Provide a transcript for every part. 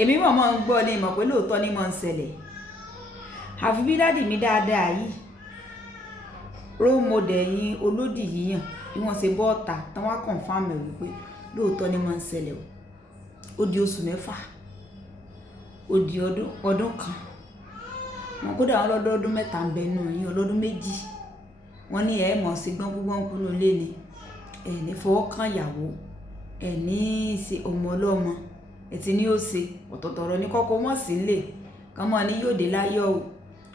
èmi mọ̀ ń gbọ́ ní ìmọ̀ pé lóòótọ́ ni mọ̀ ń ṣẹlẹ̀ àfi bí dádì mi dáadáa yìí role model yín olódì yíyàn bí wọ́n ṣe bọ́ ọ̀tà tán wá confirm ẹ̀ wípé lóòótọ́ ni mọ̀ ń ṣẹlẹ̀ ó di oṣù 6 ó di ọdún kan wọn kódà wọn lọ́dọọdún 3 ń bẹ nù yín ọlọ́dún 2 wọn ní ẹ̀ mọ̀ sí gbọ́ngbọ́n kúrò lé ni ẹ̀ ní fọwọ́ kan ìyàwó ẹ̀ ní ṣe ọmọ ọlọ́mọ ẹ̀ ti ní ó ṣe ọ̀tọ̀tọ̀rọ̀ ní kọ́kọ́ wọ́n sì lè kán mọ́ ní yóò dé láyọ̀ o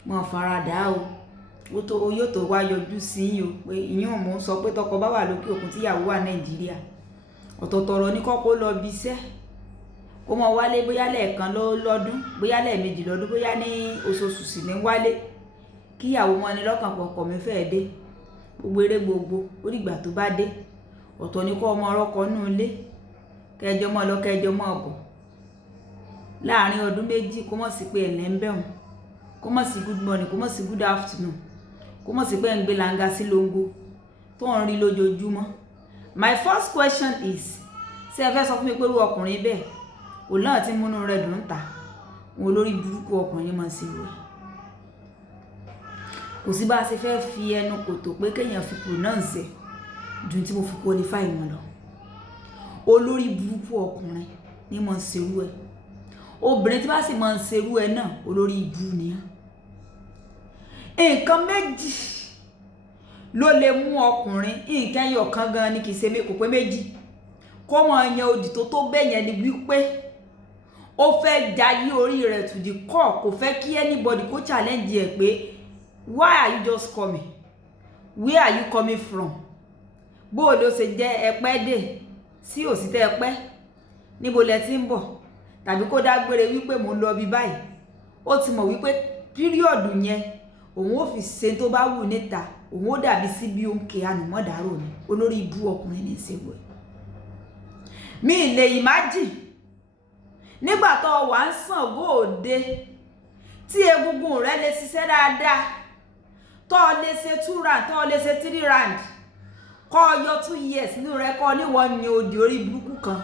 mọ́ faradà o yóò tó wá yọjú sí yín o pé ìyún mò ń sọ pé tọkọ bá wà lókè òkun tíyàwó wà Nàìjíríà ọ̀tọ̀tọ̀rọ̀ ní kọ́kọ́ lọ bí iṣẹ́ kó mọ wálé bóyá lẹ́ẹ̀kan lọ́dún bóyá lẹ́ẹ̀mejì lọ́dún bóyá ní oṣooṣù sì ní wálé kíyàwó wọn ni lọ́kàn pọ̀pọ̀ mi fẹ́ẹ́ dé gbogbo eré gbogbo ó dìgbà tó bá dé ọ̀tọ̀ ní kọ́ ọmọ ọlọ́kọ nínú ilé kẹjọ mọ́ lọ kẹjọ mọ́ bọ̀ láàrin ọdún 2 kó mọ̀ sí pé ẹ̀lẹ́ ń bẹ̀rùn kó mọ̀ sí good morning kó mọ̀ sí good afternoon kó mọ̀ sí pé ń gbé langa sí longo tó ń rí lójoojúmọ́. My first question is ṣé ẹ fẹ́ sọ fún mi pé irú ọkùnrin bẹ́ẹ̀ kò náà tí múnú rẹ̀ dùn ta wọn olórí burúkú ọkùnrin mọ̀ sí rẹ̀ kò sí bá a ṣe fẹ́ fi ẹnu kòtò pé kéèyàn fi pronounce ju tí mo fi qualify wọn lọ olórí burúkú ọkùnrin ní mọ̀ ń ṣerú ẹ̀ obìnrin tí bá sì mọ̀ ń ṣerú ẹ̀ náà olórí ibú nìyẹn. Nǹkan méjì ló lè mú ọkùnrin nǹkan ẹyọ kan gan ni kì í ṣe kò pé méjì kó mọ yan òdì tó bẹ́yẹn ni wípé ó fẹ́ jayé orí rẹ̀ to the core kò fẹ́ kí anybody kó challenge ẹ̀ pé why are you just coming where are you coming from bó o ló ṣe jẹ́ ẹpẹ́ dé sí òsì tẹ́ ẹpẹ́ níbo lẹ ti ń bọ̀ tàbí kó dágbére wípé mò ń lọ bí báyìí ó ti mọ̀ wípé píríọ̀dù yẹn òun ò fi ṣe tó bá wù níta òun ó dàbí sí bí òǹkè ànùmọ́dàrò ni olórí ibú ọkùnrin ní ìṣègùn ẹ̀. Mi lè imagine nígbà tó wà ń sàn góòde tí egungun rẹ lè ṣiṣẹ́ dáadáa tó lè ṣe 2 round tó lè ṣe 3 round kọ́ ọyọ 2 years nínú rẹ kọ́ níwọ̀n ní òdì orí burúkú kan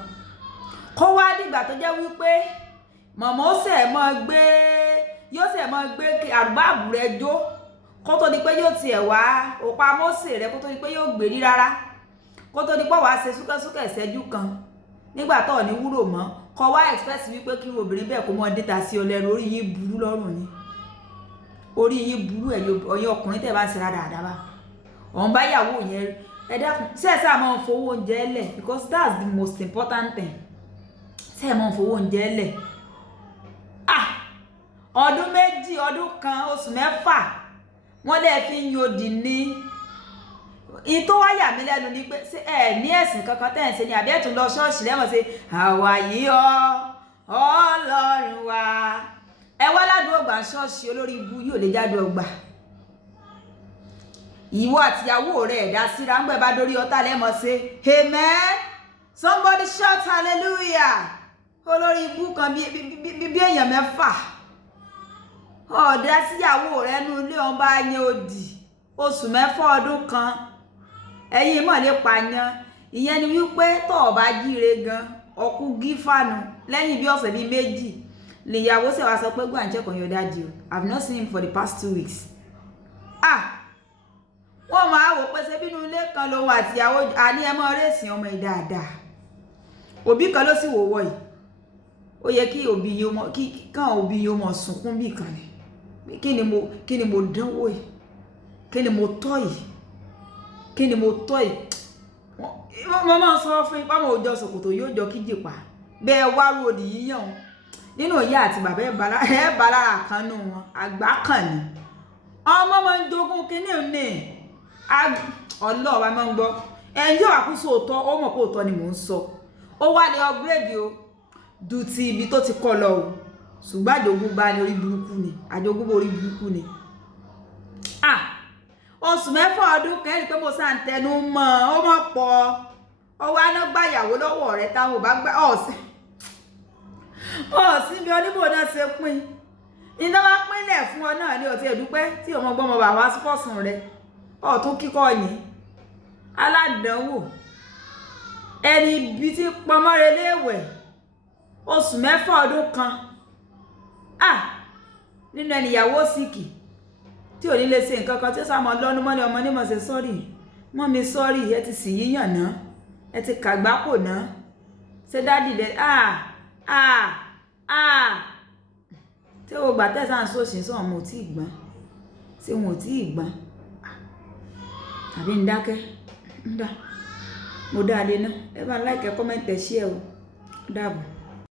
kó wá dìgbà tó jẹ́ wípé mọ̀mọ́ yóò sẹ̀ mọ́ gbé àrùbáàbù rẹ jó kó tó di pé yóò tiẹ̀ wá òpá mọ́sẹ̀ rẹ kó tó di pé yóò gbèrí rárá kó tó di pé wàá ṣe súkẹ́súkẹ́ ìṣẹ́jú kan nígbà tó ní wúrò mọ́ kó wá express wípé kí obìnrin bẹ́ẹ̀ kó mọ́ déta sí ọlẹ́nu orí yín burú lọ́rùn ni orí yín burú ẹ̀yìn ọkùnrin tẹ̀ bá ń ṣe dáadáa bá ọ̀n bá yàwó yẹn ẹ dákun ṣe é sáà máa ń fowó oúnjẹ lẹ̀ because that's the most important thing ṣe é máa ń fowó oúnjẹ lẹ̀ ọdún 2 ọdún kan oṣù 6 wọ́n lè fi ń yòdì ní ìtò wáyà mi lẹ́nu ní pé ṣé ẹ ní ẹ̀sìn kankan tẹ́ ẹ̀ ń ṣe ni àbí ẹ̀ tún lọ ṣọ́ọ̀ṣì lẹ́mọ̀ ṣe àwa yìí Ọlọ́run wa ẹ wá ládùúgbò gbà ṣọ́ọ̀ṣì olórí ibú yóò lè jáde ọgbà ìwọ àtìyàwó rẹ̀ ẹ̀dá síra ń gbẹ̀ bá dórí ọ̀tá lẹ́mọ̀ ṣe amen somebody shout hallelujah olórí ibú kan bí èèyàn 6 ọ̀dá síyàwó rẹ̀ nú ilé ọba yẹn òdì oṣù 6 ọdún kan ẹ̀yin mọ̀ lè pààyàn ìyẹn ni wípé tó bá jíire gan ọkú gífànù lẹ́yìn bí ọ̀sẹ̀ bíi 2 lèyàwó sì wá sọ pé go and check on your daddy o I've not seen him for the past 2 weeks. Wọ́n máa wò pé ṣe bínú ilé kan lòun àtìyàwó àní ẹ mọ́ rèsì ọmọ ẹ̀ dáadáa òbí kan ló sì wòwọ́ yìí ó yẹ kí òbí yìí ó mọ̀ sunkún bí kan ni kí ni mo dánwò yìí kí ni mo tọ́ yìí wọ́n máa sọ fún ipá mọ̀ òjò ṣòkòtò yóò jọ kíjì pa bẹ́ẹ̀ wá ròdì yíyàn nínú ìyá àti bàbá ẹ̀ bá lára kan nù wọn àgbà kan ni ọmọ máa ń jogún kíní ní ọlọ́ọ̀wá máa ń gbọ́ ẹ̀yìn yóò àkúsọ òótọ́ ó mọ̀ pé òótọ́ ni mò ń sọ ó wá lè upgrade o dù ti ibi tó ti kọ́ lọ o ṣùgbọ́n àjogún bá ní orí burúkú ni oṣù 6 ọdún kẹ́rin pé mo sáà ń tẹnu mọ́ ó mọ̀ pọ̀ ọwọ́ aná gbàyàwó lọ́wọ́ rẹ̀ táwọn ò bá gbà ọ̀sìn bí oníbò náà ṣe pín iná wá pínlẹ̀ fún ọ náà ní ọtí ẹ̀dúpẹ́ tí ọmọ gbọ́mọ bàbá fọ́sùn rẹ̀ ọ̀tún kíkọ́ yìí aládánwò ẹni ibi tí pọmọ́re léèwẹ̀ oṣù mẹ́fà ọdún kan nínú ẹnìyàwó síkì tí ò ní lè ṣe nǹkan kan tí ó sàmọ́ lọ́nu mọ́lẹ̀ ọmọ ní mọ̀ ṣe sọ́rí mọ́ mi sọ́rí ẹ ti sì yíyàn náà ẹ ti kàgbákò náà ṣe dádì lẹ tí ó gbà tẹ̀sán sóṣì sọ wọn ò tí ì gbọ́n ṣé wọn ò tí ì gbọ́n tàbí ń dákẹ́ ń dà mo dá a lé náà ẹ bá láìkẹ́ kọ́mẹ́ǹtì ẹ̀ ṣí ẹ o dàbọ̀.